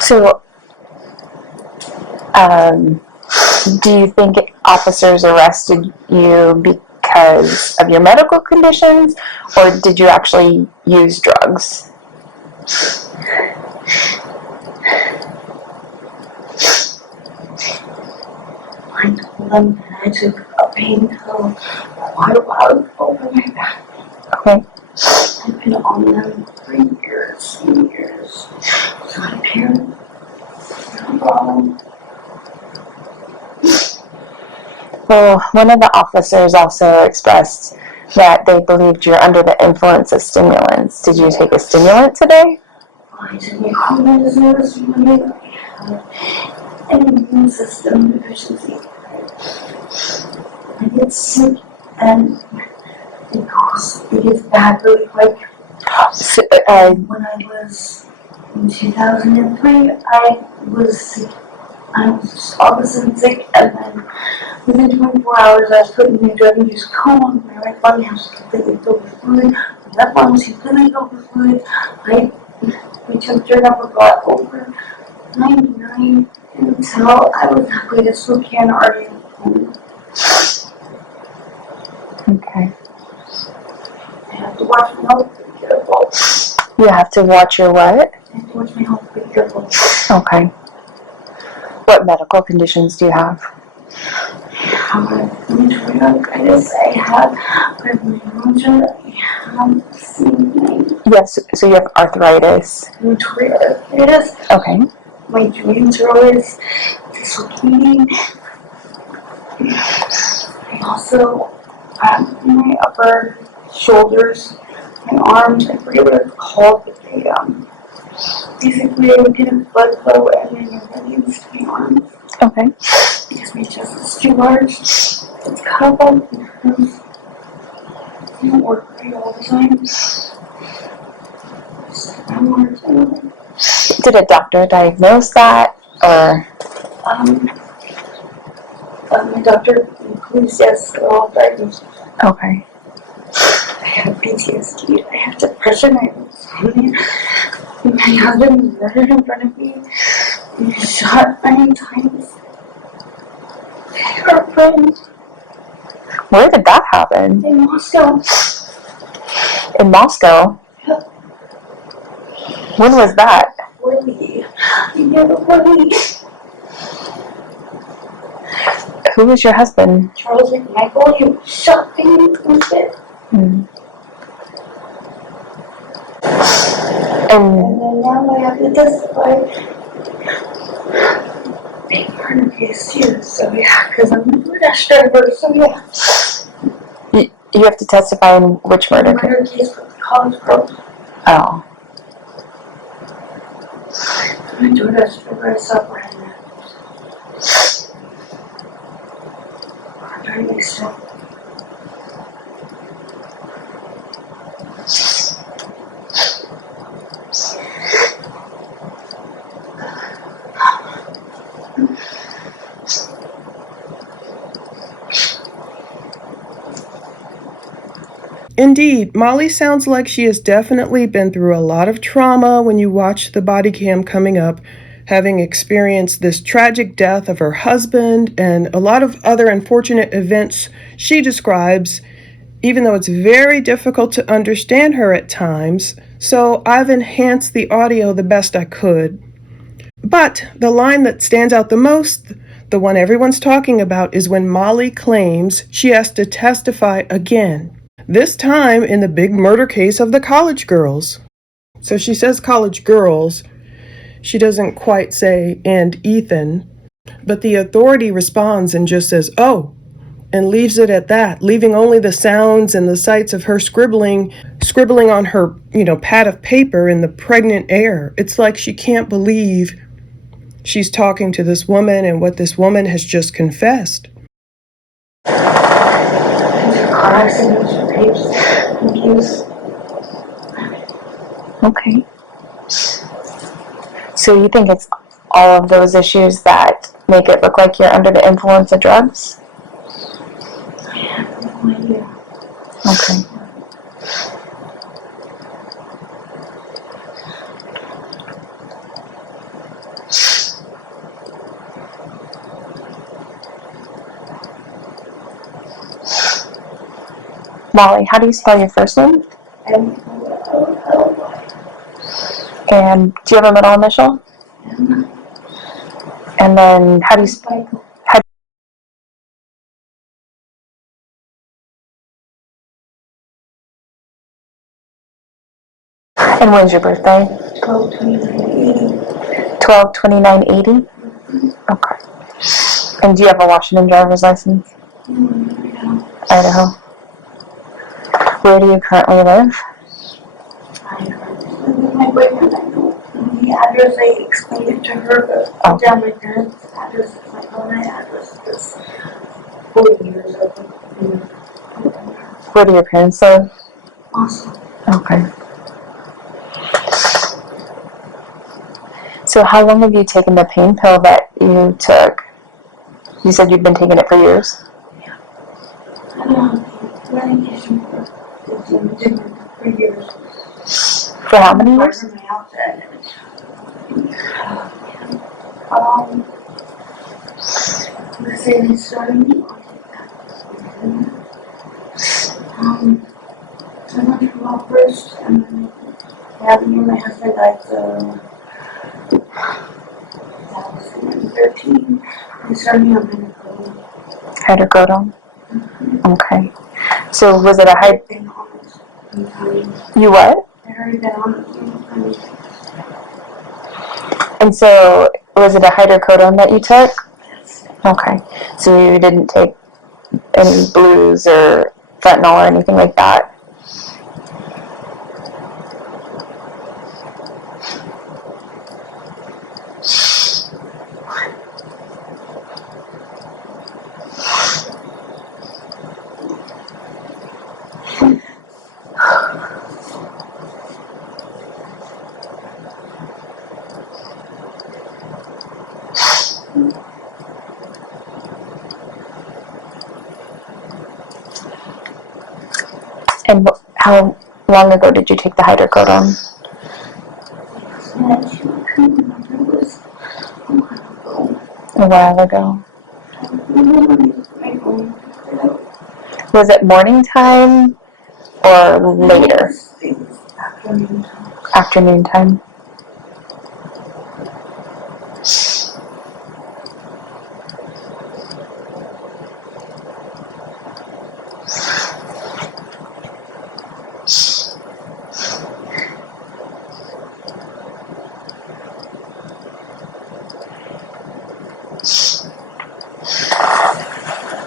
So, do you think officers arrested you because of your medical conditions, or did you actually use drugs? I told them that I took a pain pill quite a while over my back. Okay. I've been on them for years and years. So I can't. No problem. Well, one of the officers also expressed that they believed you're under the influence of stimulants. Did you take a stimulant today? I took my cold medicine this morning. I have an immune system deficiency. I get sick and it gets bad really quick. So, When I was in 2003, I was sick. I was all of a sudden sick, and then within 24 hours, I was put in a drug-induced coma. My right lung was completely filled with fluid. My left lung was completely filled with fluid. My temperature never got over 99 until I was halfway to Spokane, Oregon. okay. I have to watch my health pretty careful. You have to watch your what? I have to watch my health pretty careful. Okay. What medical conditions do you have? I have rheumatoid arthritis. I have fibromyalgia. I have CMA. Yes, so you have arthritis. Rheumatoid arthritis. Okay. My joints are always dislocating. I also have my upper shoulders, my arms. I forget what it's called, but they basically I would get a blood flow and then you're running into my arms. Okay. Because my chest is too large. It's cut up all the nerves. I don't work right all the time. Did a doctor diagnose that, or? My doctor includes, yes, they're all diagnosed. Okay. I have PTSD. I have depression. I have insomnia. My husband was murdered in front of me. He was shot 9 times. My girlfriend Where did that happen? in Moscow. In Moscow? Yep. When was that? Really? I never really. Who was your husband? Charles McMichael, he was shot and twisted. Hmm. And then now I have to testify. Big murder case too, so yeah, because I'm a DoorDash driver, so yeah. You have to testify in which murder case? Murder case for the college girl. Oh. I'm a DoorDash driver, I saw Bryan. Very next time. Indeed, Molly sounds like she has definitely been through a lot of trauma when you watch the body cam coming up, having experienced this tragic death of her husband and a lot of other unfortunate events she describes, even though it's very difficult to understand her at times, so I've enhanced the audio the best I could. But the line that stands out the most, the one everyone's talking about, is when Molly claims she has to testify again. This time in the big murder case of the college girls. So she says college girls. She doesn't quite say, and Ethan. But the authority responds and just says, oh, and leaves it at that, leaving only the sounds and the sights of her scribbling on her, pad of paper in the pregnant air. It's like she can't believe she's talking to this woman and what this woman has just confessed. Car accidents, rapes, abuse. Okay. So you think it's all of those issues that make it look like you're under the influence of drugs? I have no idea. Okay. Molly, how do you spell your first name? M-O-L-L-Y. And do you have a middle initial? M. And then how do you spell? And when's your birthday? 12/29/80. 12/29/80? Okay. And do you have a Washington driver's license? Idaho. Where do you currently live? My boyfriend, I know the address, I explained it to her, but Oh. down my parents' address is my own address. This 40 years ago. Where do your parents live? Awesome. Okay. So how long have you taken the pain pill that you took? You said you've been taking it for years? I don't know, medication for years. For how many years? From my outset. Let's say they started me on so I went to law first, and then my husband died, so that was in 2013. They started me on Hydrocodone? Okay. So was it a I've been on it. You what? I've already been on it. And so was it a hydrocodone that you took? Yes. Okay. So you didn't take any blues or fentanyl or anything like that? And how long ago did you take the hydrocodone? A while ago. Was it morning time or later? Afternoon time.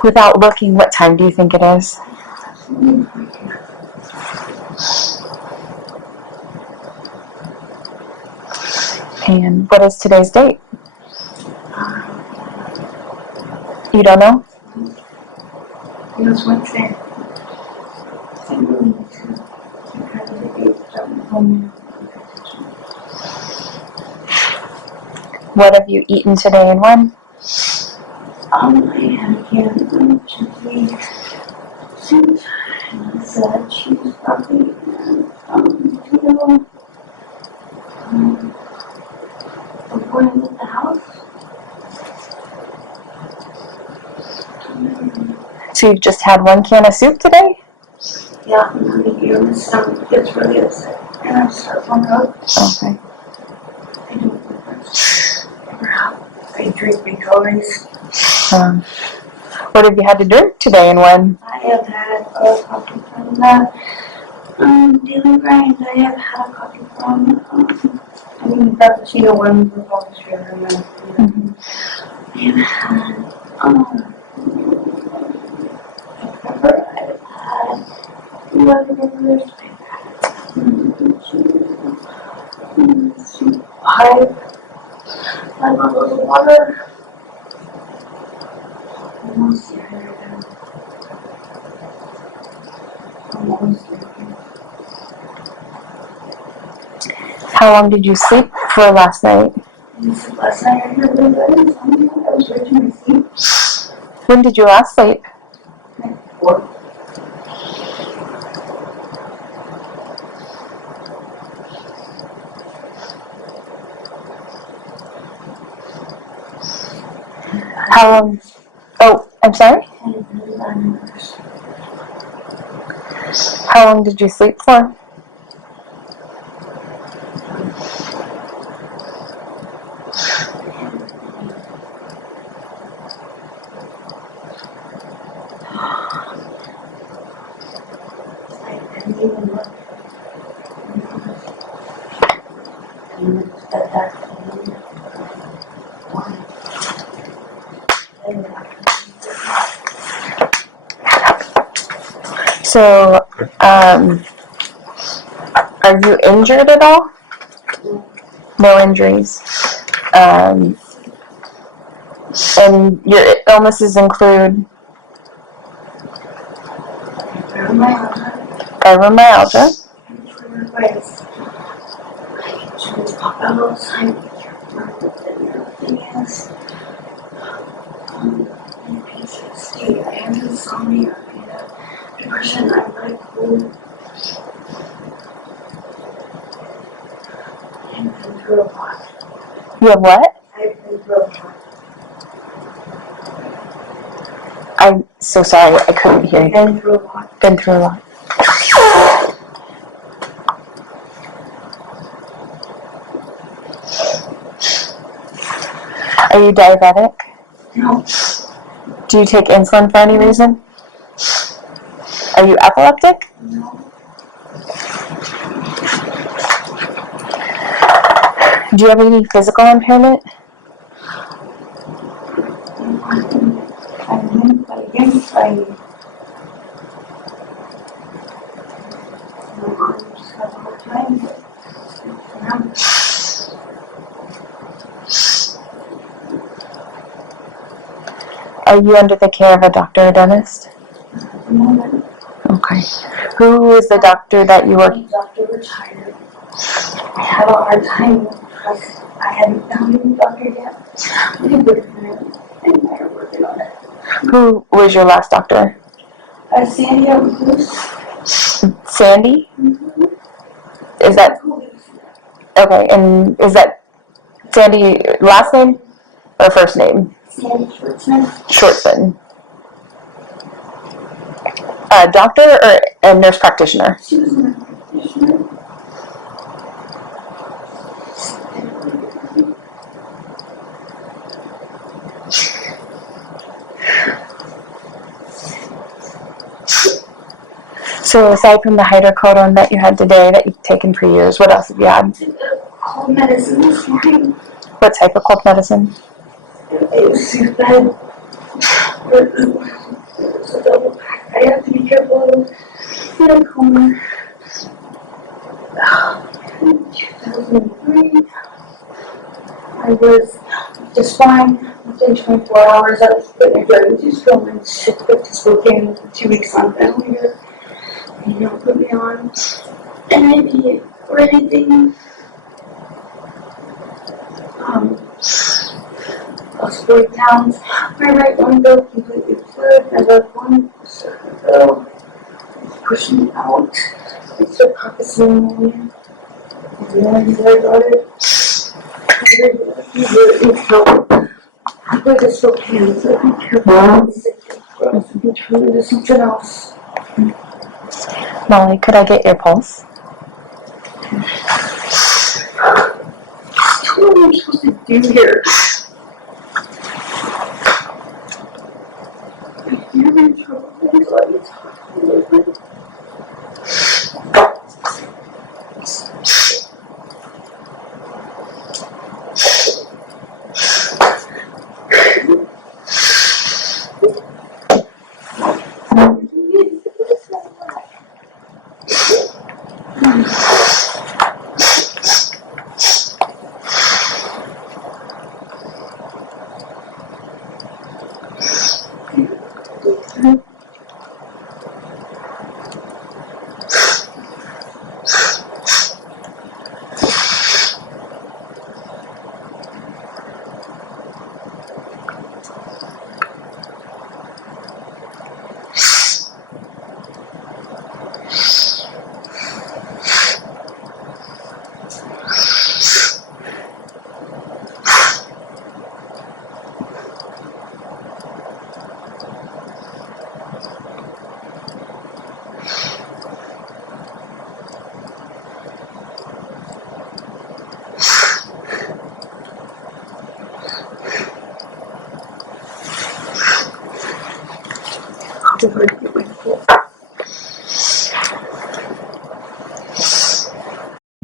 Without looking, what time do you think it is? And what is today's date? You don't know? It was Wednesday. What have you eaten today and when? I had again chicken soup and cheese broccoli and potato. Before I left the house. So you've just had one can of soup today? Yeah, and then my stomach gets really upset and I start throwing up. Okay. I don't ever have. I drink recoveries. What have you had to drink today and when? I have had a coffee from the Daily Bryan. I have had a coffee from Frappuccino one with all the sugar and Mm-hmm. I have had pepper. I've had Whataburgers. I've had my little water. Almost there. Almost there. How long did you sleep for last night? Last night I heard the wedding. I was ready to sleep. When did you last sleep? Four. How long? Oh, I'm sorry? How long did you sleep for? So, are you injured at all? No injuries. And your illnesses include fibromyalgia, I have insomnia, depression, I'm bipolar. I've been through a lot. you have what? I've been through a lot. I'm so sorry, I couldn't hear you. Been through a lot. Been through a lot. Are you diabetic? No. Do you take insulin for any reason? Are you epileptic? No. Do you have any physical impairment? Are you under the care of a doctor or dentist? Okay. Who is the doctor that you work? My doctor retired. I have a hard time because I haven't found any doctor yet. I'm working on it, and they're working on it. Who was your last doctor? Sandy Bruce. Sandy? Is that okay? And is that Sandy last name or first name? Sandy Schwartzman. Shortson. Doctor or a nurse practitioner? She was my practitioner. So aside from the hydrocodone that you had today that you've taken for years, what else have you had? Cold medicine this morning. What type of cold medicine? It was too bad. It was a double pack. I have to be careful of the coma. In 2003, I was just fine. Within 24 hours, I was put in a drug induced film and shipped to Spokane 2 weeks on ventilator. And you don't put me on NIV or anything. Lost 40 pounds. My right lung broke completely fluid. My left one was starting to go. It's pushing me out. It's so pockets pneumonia. And then I got it. I put this so can, so be careful. I'm sick. Or else be true to something else. Molly, could I get your pulse? What am I supposed to do here? I'm in trouble. Please let me talk a little bit.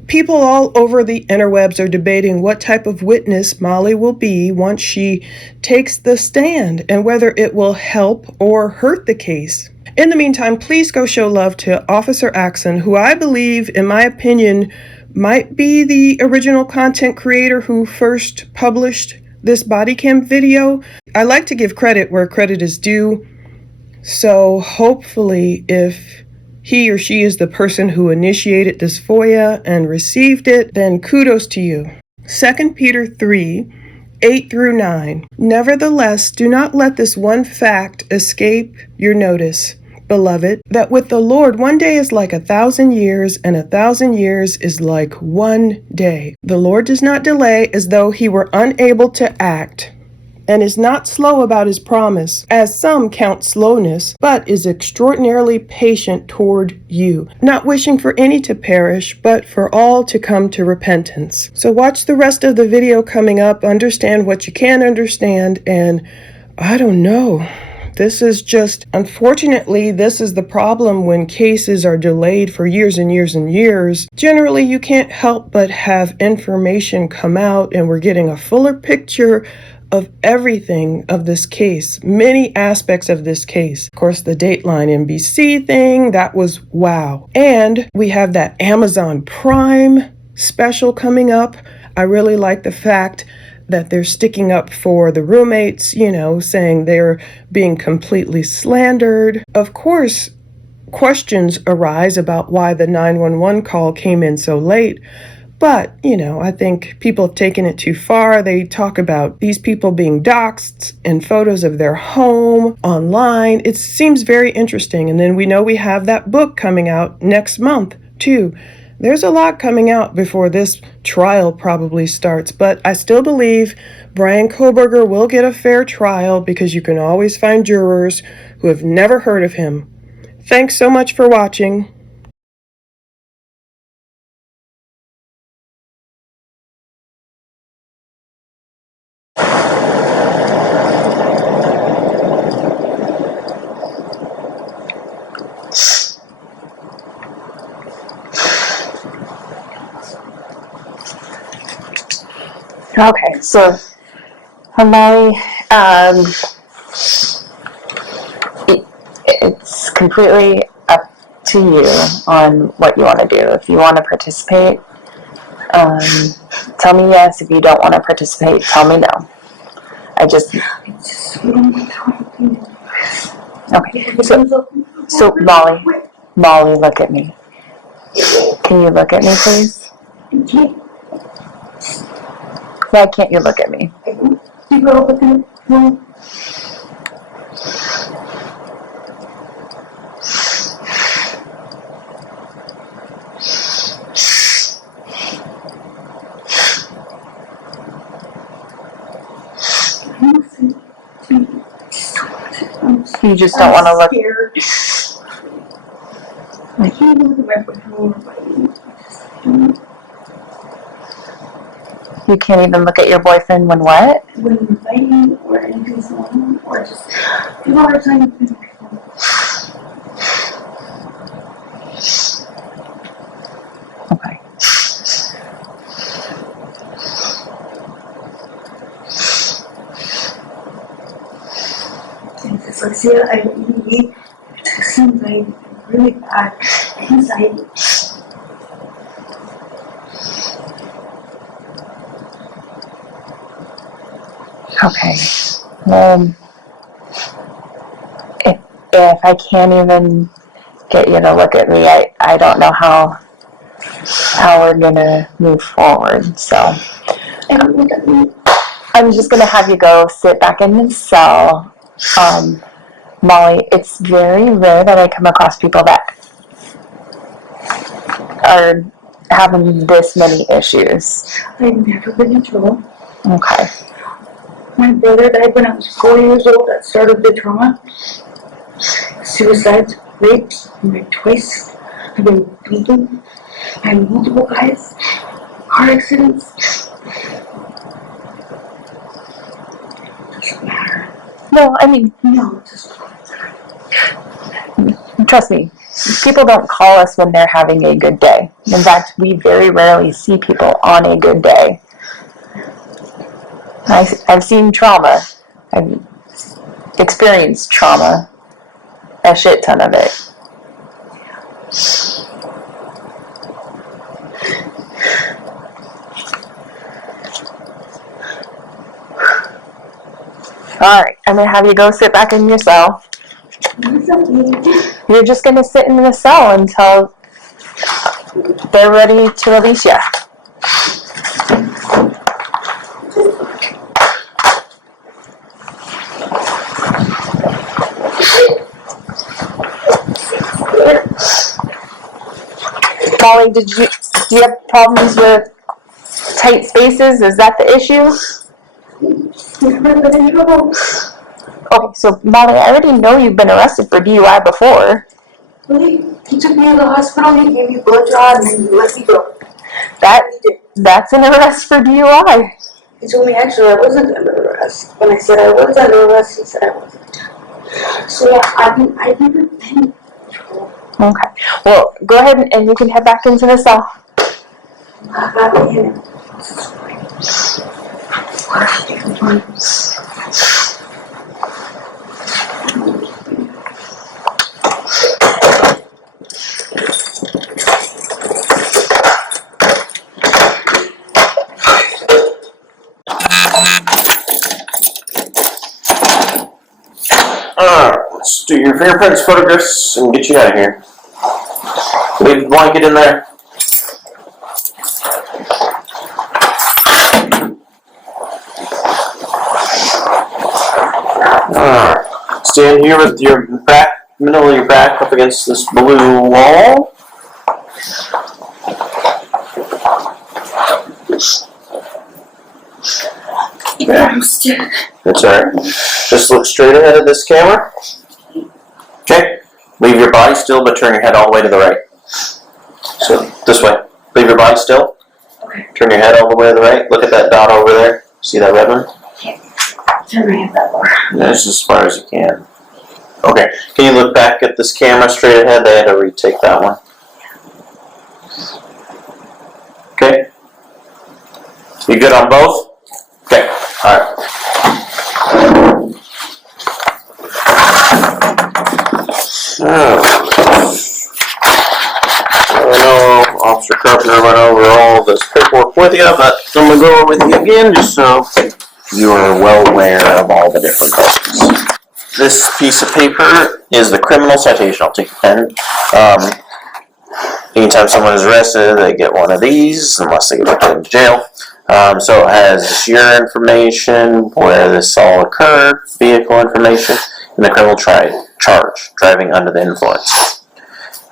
People all over the interwebs are debating what type of witness Molly will be once she takes the stand and whether it will help or hurt the case. In the meantime, please go show love to Officer Axon, who I believe, in my opinion, might be the original content creator who first published this body cam video. I like to give credit where credit is due, so hopefully if he or she is the person who initiated this FOIA and received it, then kudos to you. 2 Peter 3:8-9. Nevertheless, do not let this one fact escape your notice, beloved, that with the Lord 1 day is like 1,000 years, and 1,000 years is like 1 day. The Lord does not delay as though he were unable to act, and is not slow about his promise, as some count slowness, but is extraordinarily patient toward you, not wishing for any to perish, but for all to come to repentance. So watch the rest of the video coming up, understand what you can understand, and I don't know. This is just, unfortunately, this is the problem when cases are delayed for years and years and years. Generally, you can't help but have information come out, and we're getting a fuller picture of everything of this case, many aspects of this case. Of course, the Dateline NBC thing, that was wow. And we have that Amazon Prime special coming up. I really like the fact that they're sticking up for the roommates, saying they're being completely slandered. Of course, questions arise about why the 911 call came in so late. But, I think people have taken it too far. They talk about these people being doxxed and photos of their home online. It seems very interesting. And then we know we have that book coming out next month, too. There's a lot coming out before this trial probably starts. But I still believe Bryan Kohberger will get a fair trial because you can always find jurors who have never heard of him. Thanks so much for watching. Okay, so Molly, it's completely up to you on what you want to do. If you want to participate, tell me yes. If you don't want to participate, tell me no. Okay, so Molly, look at me. Can you look at me, please? Why can't you look at me? You just don't want to look. I can't look at my boyfriend. You can't even look at your boyfriend when what? When I'm fighting or anything's going on, or just give a hard time with people. Okay. It's dyslexia, I need anxiety, really bad anxiety. Okay. If I can't even get you to look at me, I don't know how we're gonna move forward. So I'm just gonna have you go sit back in the cell. Molly, it's very rare that I come across people that are having this many issues. I've never been in trouble. Okay. My brother died when I was 4 years old. That started the trauma. Suicides, rapes, I'm raped twice. I've been beaten by multiple guys. Car accidents. Doesn't matter. No, I mean, No, it just trust me, people don't call us when they're having a good day. In fact, we very rarely see people on a good day. I've seen trauma. I've experienced trauma. A shit ton of it. Alright, I'm going to have you go sit back in your cell. You're just going to sit in the cell until they're ready to release you. Molly, do you have problems with tight spaces? Is that the issue? Okay, so Molly, I already know you've been arrested for DUI before. Really? He took me to the hospital, he gave me a blood draw, and then he let me go. That's an arrest for DUI. He told me actually I wasn't under arrest. When I said I was under arrest, he said I wasn't. So yeah, I've never been. Okay. Well, go ahead and you can head back into the cell. I got my hand. Alright, let's do your fingerprints, photographs, and get you out of here. Leave the blanket in there. Alright, stand here with your back, middle of your back up against this blue wall. Yeah. That's alright. Just look straight ahead of this camera. Okay. Leave your body still, but turn your head all the way to the right. So, this way. Leave your body still. Okay. Turn your head all the way to the right. Look at that dot over there. See that red one? Okay. Turn my head that far. That's as far as you can. Okay. Can you look back at this camera straight ahead? They had to retake that one. Okay. You good on both? Okay. Alright. I know Officer Carpenter went over all this paperwork with you, but I'm going to go over with you again just so you are well aware of all the different codes. This piece of paper is the criminal citation. I'll take a pen. Anytime someone is arrested, they get one of these, unless they get put in jail. So it has your information, where this all occurred, vehicle information, and the criminal charge, driving under the influence.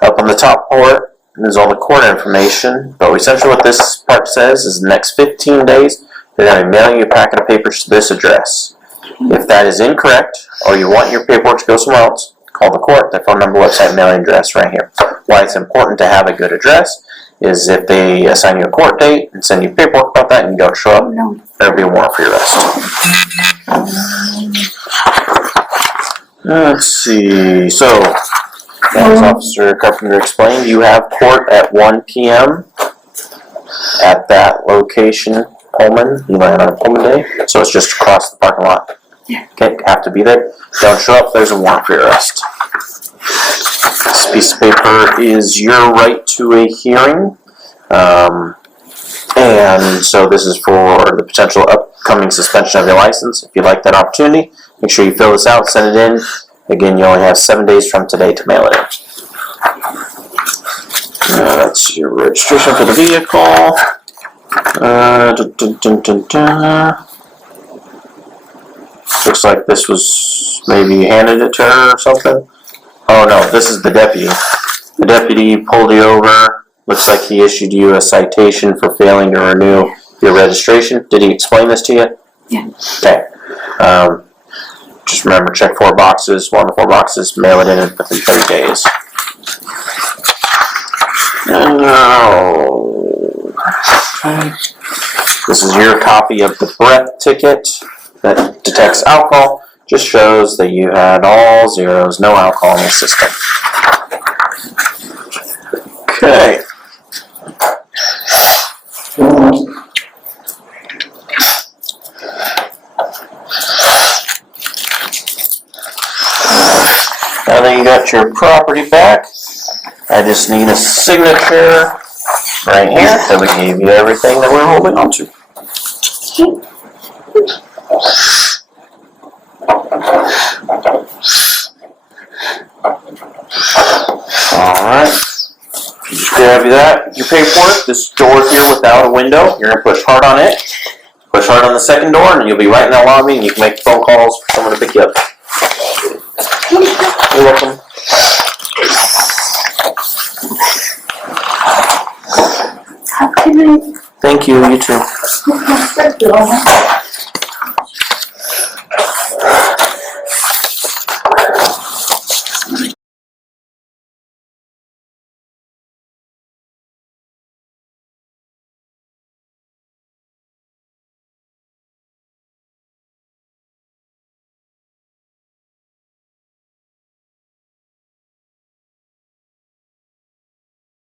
Up on the top part is all the court information, but essentially what this part says is the next 15 days, they're going to be mailing you a packet of papers to this address. If that is incorrect, or you want your paperwork to go somewhere else, call the court. Their phone number, website, mailing address right here. Why it's important to have a good address is if they assign you a court date and send you paperwork about that and you don't show up, there'll be a warrant for your arrest. Let's see. So, as Officer Carpenter explained, you have court at 1 p.m. at that location, Pullman. You land on a Pullman day, so it's just across the parking lot. Okay, have to be there. Don't show up, there's a warrant for your arrest. This piece of paper is your right to a hearing. And so this is for the potential upcoming suspension of your license. If you'd like that opportunity, make sure you fill this out, send it in. Again, you only have 7 days from today to mail it in. That's your registration for the vehicle. Looks like this was maybe you handed it to her or something. Oh no, this is the deputy. The deputy pulled you over. Looks like he issued you a citation for failing to renew your registration. Did he explain this to you? Yeah. Okay. Just remember, check 4 boxes, 1 to 4 boxes, mail it in within 30 days. Okay. This is your copy of the breath ticket that detects alcohol. Just shows that you had all zeros, no alcohol in the system. Okay. Now that you got your property back, I just need a signature right here that we gave you everything that we're holding on to. Alright. Just grab you that, your paperwork, this door here without a window, you're going to push hard on it. Push hard on the second door and you'll be right in that lobby and you can make phone calls for someone to pick you up. You're welcome. Thank you, you too.